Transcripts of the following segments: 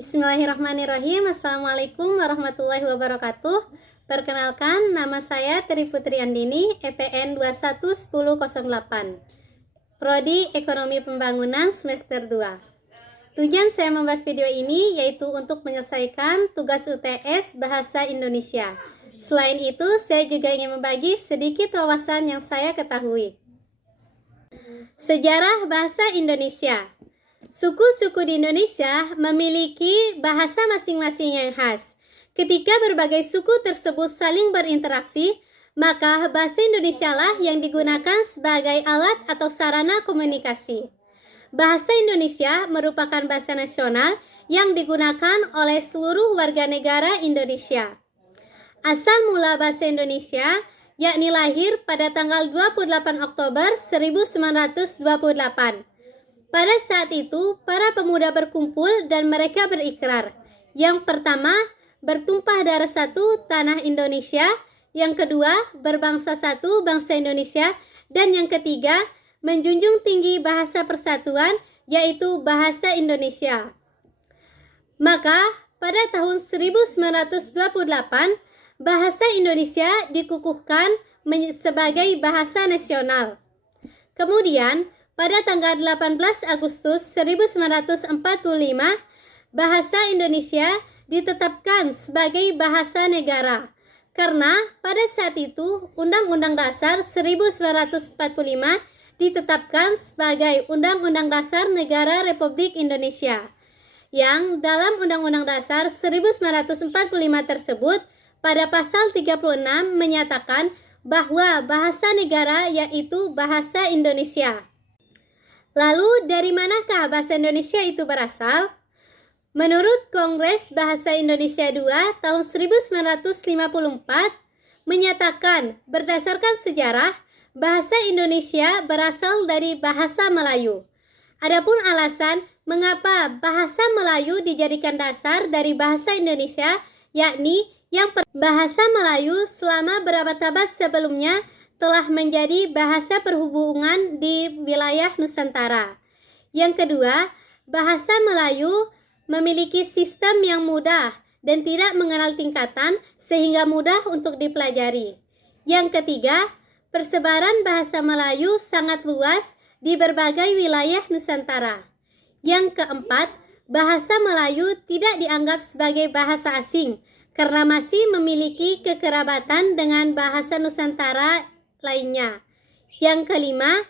Bismillahirrahmanirrahim. Assalamualaikum warahmatullahi wabarakatuh. Perkenalkan, nama saya Tri Putri Andini, EPN 211008, Prodi Ekonomi Pembangunan semester 2. Tujuan saya membuat video ini yaitu untuk menyelesaikan tugas UTS Bahasa Indonesia. Selain itu, saya juga ingin membagi sedikit wawasan yang saya ketahui. Sejarah Bahasa Indonesia. Suku-suku di Indonesia memiliki bahasa masing-masing yang khas. Ketika berbagai suku tersebut saling berinteraksi, maka bahasa Indonesia lah yang digunakan sebagai alat atau sarana komunikasi. Bahasa Indonesia merupakan bahasa nasional yang digunakan oleh seluruh warga negara Indonesia. Asal mula bahasa Indonesia yakni lahir pada tanggal 28 Oktober 1928. Pada saat itu, para pemuda berkumpul dan mereka berikrar. Yang pertama, bertumpah darah satu, tanah Indonesia. Yang kedua, berbangsa satu, bangsa Indonesia. Dan yang ketiga, menjunjung tinggi bahasa persatuan, yaitu bahasa Indonesia. Maka, pada tahun 1928, bahasa Indonesia dikukuhkan sebagai bahasa nasional. Kemudian, pada tanggal 18 Agustus 1945, bahasa Indonesia ditetapkan sebagai bahasa negara. Karena pada saat itu Undang-Undang Dasar 1945 ditetapkan sebagai Undang-Undang Dasar Negara Republik Indonesia. Yang dalam Undang-Undang Dasar 1945 tersebut pada pasal 36 menyatakan bahwa bahasa negara yaitu bahasa Indonesia. Lalu, dari manakah bahasa Indonesia itu berasal? Menurut Kongres Bahasa Indonesia II tahun 1954 menyatakan berdasarkan sejarah, bahasa Indonesia berasal dari bahasa Melayu. Adapun alasan mengapa bahasa Melayu dijadikan dasar dari bahasa Indonesia, yakni bahasa Melayu selama berabad-abad sebelumnya telah menjadi bahasa perhubungan di wilayah Nusantara. Yang kedua, bahasa Melayu memiliki sistem yang mudah dan tidak mengenal tingkatan sehingga mudah untuk dipelajari. Yang ketiga, persebaran bahasa Melayu sangat luas di berbagai wilayah Nusantara. Yang keempat, bahasa Melayu tidak dianggap sebagai bahasa asing karena masih memiliki kekerabatan dengan bahasa Nusantara lainnya. Yang kelima,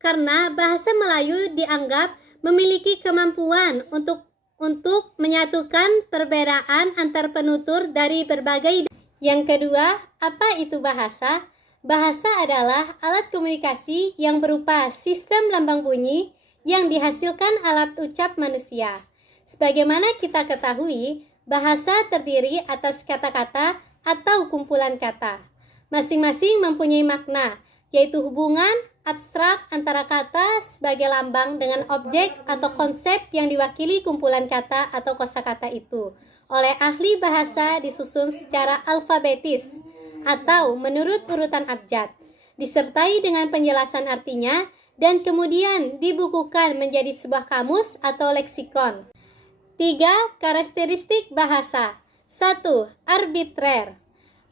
karena bahasa Melayu dianggap memiliki kemampuan untuk menyatukan perbedaan antar penutur dari berbagai. Yang kedua, apa itu bahasa? Bahasa adalah alat komunikasi yang berupa sistem lambang bunyi yang dihasilkan alat ucap manusia. Sebagaimana kita ketahui, bahasa terdiri atas kata-kata atau kumpulan kata. Masing-masing mempunyai makna, yaitu hubungan abstrak antara kata sebagai lambang dengan objek atau konsep yang diwakili kumpulan kata atau kosakata itu. Oleh ahli bahasa disusun secara alfabetis atau menurut urutan abjad, disertai dengan penjelasan artinya dan kemudian dibukukan menjadi sebuah kamus atau leksikon. 3. Karakteristik bahasa. 1. Arbitrer.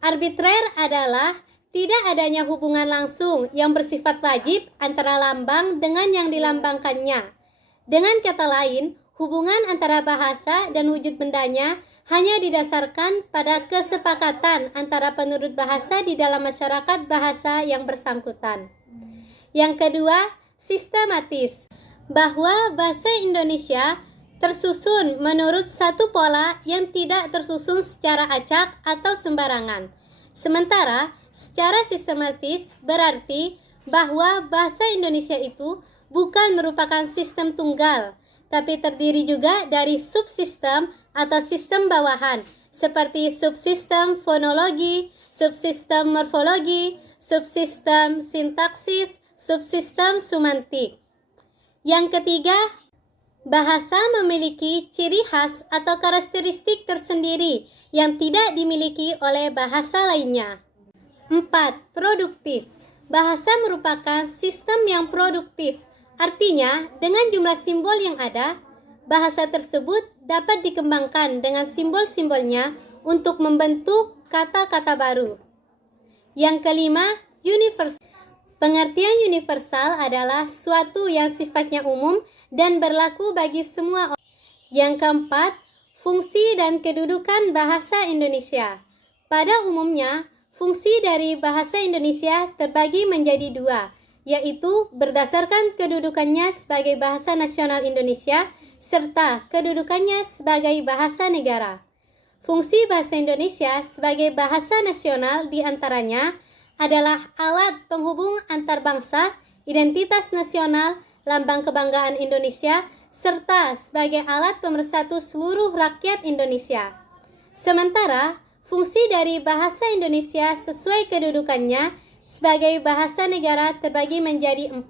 Arbitrer adalah tidak adanya hubungan langsung yang bersifat wajib antara lambang dengan yang dilambangkannya. Dengan kata lain, hubungan antara bahasa dan wujud bendanya hanya didasarkan pada kesepakatan antara penurut bahasa di dalam masyarakat bahasa yang bersangkutan. Yang kedua, sistematis. Bahwa bahasa Indonesia tersusun menurut satu pola yang tidak tersusun secara acak atau sembarangan. Sementara, secara sistematis berarti bahwa bahasa Indonesia itu bukan merupakan sistem tunggal, tapi terdiri juga dari subsistem atau sistem bawahan, seperti subsistem fonologi, subsistem morfologi, subsistem sintaksis, subsistem semantik. Yang ketiga, bahasa memiliki ciri khas atau karakteristik tersendiri yang tidak dimiliki oleh bahasa lainnya. 4. Produktif. Bahasa merupakan sistem yang produktif. Artinya, dengan jumlah simbol yang ada, bahasa tersebut dapat dikembangkan dengan simbol-simbolnya untuk membentuk kata-kata baru. Yang kelima, universal. Pengertian universal adalah suatu yang sifatnya umum dan berlaku bagi semua orang. Yang keempat, fungsi dan kedudukan bahasa Indonesia. Pada umumnya, fungsi dari bahasa Indonesia terbagi menjadi dua, yaitu berdasarkan kedudukannya sebagai bahasa nasional Indonesia serta kedudukannya sebagai bahasa negara. Fungsi bahasa Indonesia sebagai bahasa nasional diantaranya adalah alat penghubung antar bangsa, identitas nasional, lambang kebanggaan Indonesia, serta sebagai alat pemersatu seluruh rakyat Indonesia. Sementara, fungsi dari bahasa Indonesia sesuai kedudukannya sebagai bahasa negara terbagi menjadi 4.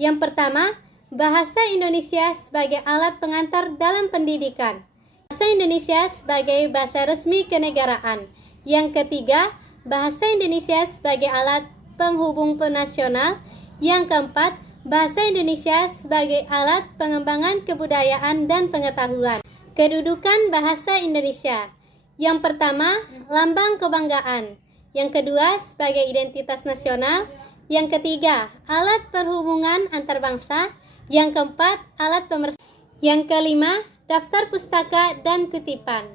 Yang pertama, bahasa Indonesia sebagai alat pengantar dalam pendidikan. Bahasa Indonesia sebagai bahasa resmi kenegaraan. Yang ketiga, bahasa Indonesia sebagai alat penghubung nasional. Yang keempat, bahasa Indonesia sebagai alat pengembangan kebudayaan dan pengetahuan. Kedudukan bahasa Indonesia. Yang pertama, lambang kebanggaan. Yang kedua, sebagai identitas nasional. Yang ketiga, alat perhubungan antar bangsa. Yang keempat, alat pemersatu. Yang kelima, daftar pustaka dan kutipan.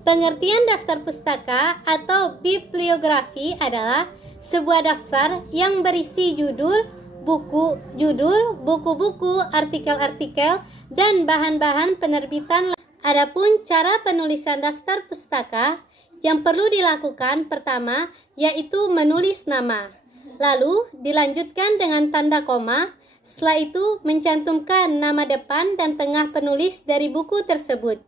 Pengertian daftar pustaka atau bibliografi adalah sebuah daftar yang berisi judul, buku-buku, artikel-artikel, dan bahan-bahan penerbitan. Adapun cara penulisan daftar pustaka yang perlu dilakukan pertama yaitu menulis nama, lalu dilanjutkan dengan tanda koma, setelah itu mencantumkan nama depan dan tengah penulis dari buku tersebut.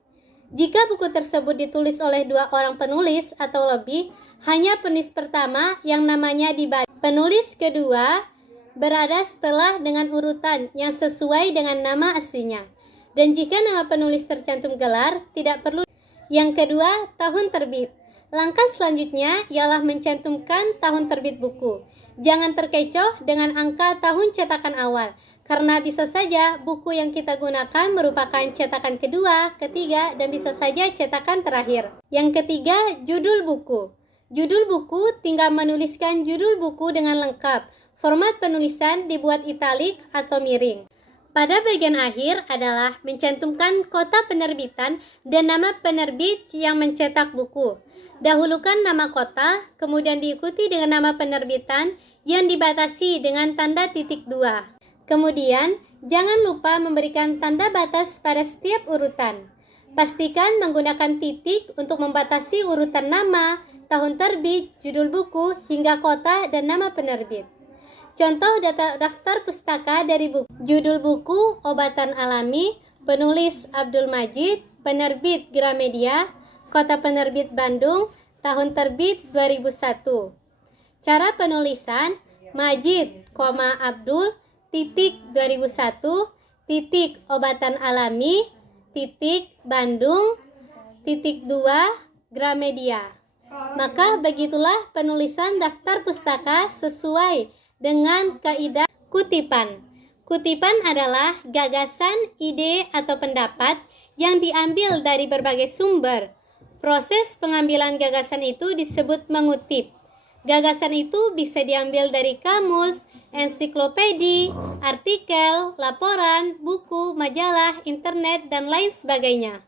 Jika buku tersebut ditulis oleh 2 orang penulis atau lebih, hanya penulis pertama yang namanya dibaca. Penulis kedua berada setelah dengan urutan yang sesuai dengan nama aslinya. Dan jika nama penulis tercantum gelar, tidak perlu. Yang kedua, tahun terbit. Langkah selanjutnya ialah mencantumkan tahun terbit buku. Jangan terkecoh dengan angka tahun cetakan awal, karena bisa saja buku yang kita gunakan merupakan cetakan kedua, ketiga, dan bisa saja cetakan terakhir. Yang ketiga, judul buku. Judul buku tinggal menuliskan judul buku dengan lengkap. Format penulisan dibuat italik atau miring. Pada bagian akhir adalah mencantumkan kota penerbitan dan nama penerbit yang mencetak buku. Dahulukan nama kota, kemudian diikuti dengan nama penerbitan yang dibatasi dengan tanda titik 2. Kemudian, jangan lupa memberikan tanda batas pada setiap urutan. Pastikan menggunakan titik untuk membatasi urutan nama, tahun terbit, judul buku, hingga kota dan nama penerbit. Contoh daftar pustaka dari buku. Judul buku Obatan Alami, penulis Abdul Majid, penerbit Gramedia, kota penerbit Bandung, tahun terbit 2001. Cara penulisan Majid, Abdul, titik 2001, titik Obatan Alami, titik Bandung, titik 2 Gramedia. Maka begitulah penulisan daftar pustaka sesuai dengan kaidah kutipan. Kutipan adalah gagasan, ide, atau pendapat yang diambil dari berbagai sumber. Proses pengambilan gagasan itu disebut mengutip. Gagasan itu bisa diambil dari kamus, ensiklopedi, artikel, laporan, buku, majalah, internet, dan lain sebagainya.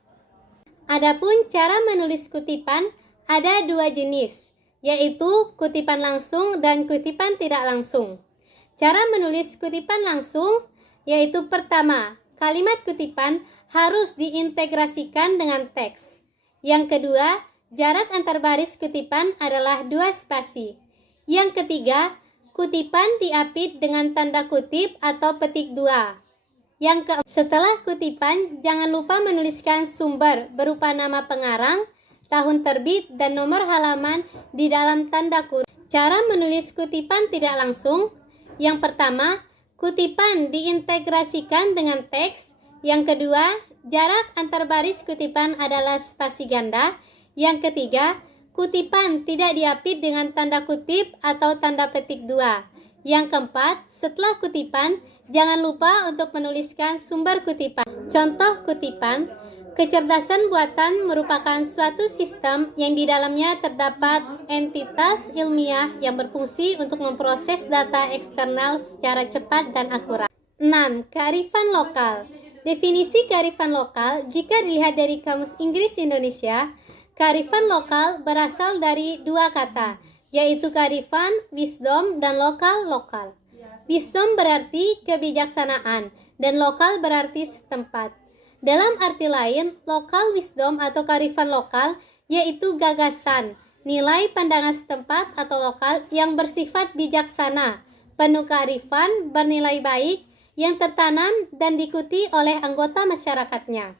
Adapun cara menulis kutipan ada 2 jenis, yaitu kutipan langsung dan kutipan tidak langsung. Cara menulis kutipan langsung yaitu pertama, kalimat kutipan harus diintegrasikan dengan teks. Yang kedua, jarak antar baris kutipan adalah 2 spasi. Yang ketiga, kutipan diapit dengan tanda kutip atau petik 2. Setelah kutipan, jangan lupa menuliskan sumber berupa nama pengarang, tahun terbit, dan nomor halaman di dalam tanda kutip. Cara menulis kutipan tidak langsung. Yang pertama, kutipan diintegrasikan dengan teks. Yang kedua, jarak antar baris kutipan adalah spasi ganda. Yang ketiga, kutipan tidak diapit dengan tanda kutip atau tanda petik 2. Yang keempat, setelah kutipan, jangan lupa untuk menuliskan sumber kutipan. Contoh kutipan, Kecerdasan buatan merupakan suatu sistem yang di dalamnya terdapat entitas ilmiah yang berfungsi untuk memproses data eksternal secara cepat dan akurat. 6. Kearifan lokal. Definisi kearifan lokal jika dilihat dari Kamus Inggris Indonesia, kearifan lokal berasal dari dua kata, yaitu kearifan, wisdom, dan lokal. Wisdom berarti kebijaksanaan, dan lokal berarti setempat. Dalam arti lain, lokal wisdom atau kearifan lokal yaitu gagasan, nilai pandangan setempat atau lokal yang bersifat bijaksana, penuh kearifan, bernilai baik, yang tertanam dan diikuti oleh anggota masyarakatnya.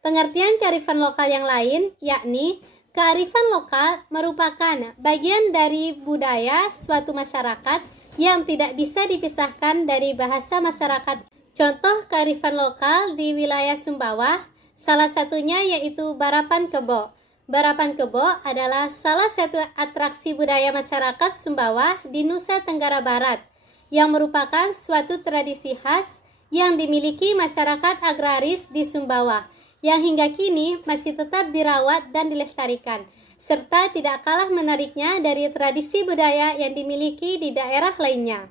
Pengertian kearifan lokal yang lain yakni kearifan lokal merupakan bagian dari budaya suatu masyarakat yang tidak bisa dipisahkan dari bahasa masyarakat. Contoh kearifan lokal di wilayah Sumbawa, salah satunya yaitu Barapan Kebo. Barapan Kebo adalah salah satu atraksi budaya masyarakat Sumbawa di Nusa Tenggara Barat, yang merupakan suatu tradisi khas yang dimiliki masyarakat agraris di Sumbawa, yang hingga kini masih tetap dirawat dan dilestarikan, serta tidak kalah menariknya dari tradisi budaya yang dimiliki di daerah lainnya.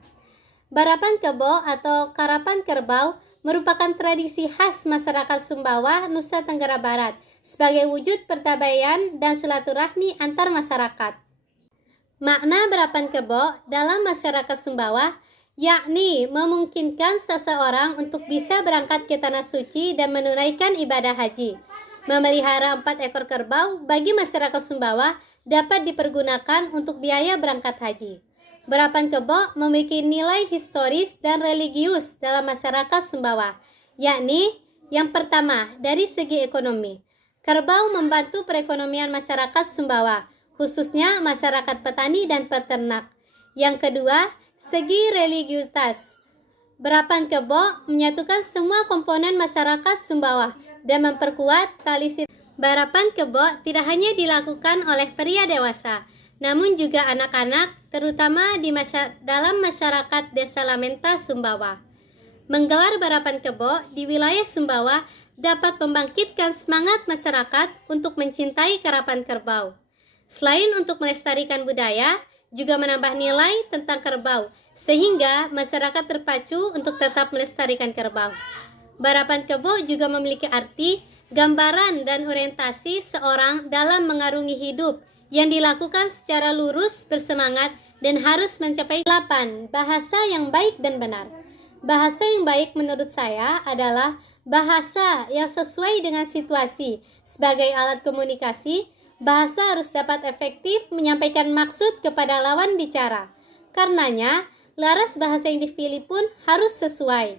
Barapan Kebo atau Karapan Kerbau merupakan tradisi khas masyarakat Sumbawa, Nusa Tenggara Barat sebagai wujud pertabayan dan silaturahmi antar masyarakat. Makna Barapan Kebo dalam masyarakat Sumbawa yakni memungkinkan seseorang untuk bisa berangkat ke Tanah Suci dan menunaikan ibadah haji. Memelihara 4 ekor kerbau bagi masyarakat Sumbawa dapat dipergunakan untuk biaya berangkat haji. Barapan Kebo memiliki nilai historis dan religius dalam masyarakat Sumbawa, yakni yang pertama dari segi ekonomi. Kerbau membantu perekonomian masyarakat Sumbawa, khususnya masyarakat petani dan peternak. Yang kedua, segi religiusitas. Barapan Kebo menyatukan semua komponen masyarakat Sumbawa dan memperkuat tali silaturahmi. Barapan Kebo tidak hanya dilakukan oleh pria dewasa, namun juga anak-anak, terutama dalam masyarakat Desa Lamenta, Sumbawa. Menggelar Barapan Kebo di wilayah Sumbawa dapat membangkitkan semangat masyarakat untuk mencintai karapan kerbau. Selain untuk melestarikan budaya, juga menambah nilai tentang kerbau, sehingga masyarakat terpacu untuk tetap melestarikan kerbau. Barapan Kebo juga memiliki arti, gambaran, dan orientasi seorang dalam mengarungi hidup, yang dilakukan secara lurus, bersemangat, dan harus mencapai 8. Bahasa yang baik dan benar. Bahasa yang baik menurut saya adalah bahasa yang sesuai dengan situasi. Sebagai alat komunikasi, bahasa harus dapat efektif menyampaikan maksud kepada lawan bicara. Karenanya, laras bahasa yang dipilih pun harus sesuai.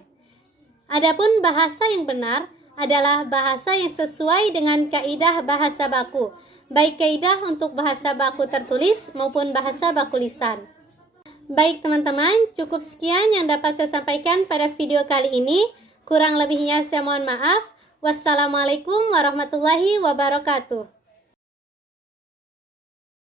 Adapun bahasa yang benar adalah bahasa yang sesuai dengan kaidah bahasa baku, baik kaidah untuk bahasa baku tertulis maupun bahasa baku lisan. Baik teman-teman, cukup sekian yang dapat saya sampaikan pada video kali ini. Kurang lebihnya saya mohon maaf. Wassalamualaikum warahmatullahi wabarakatuh.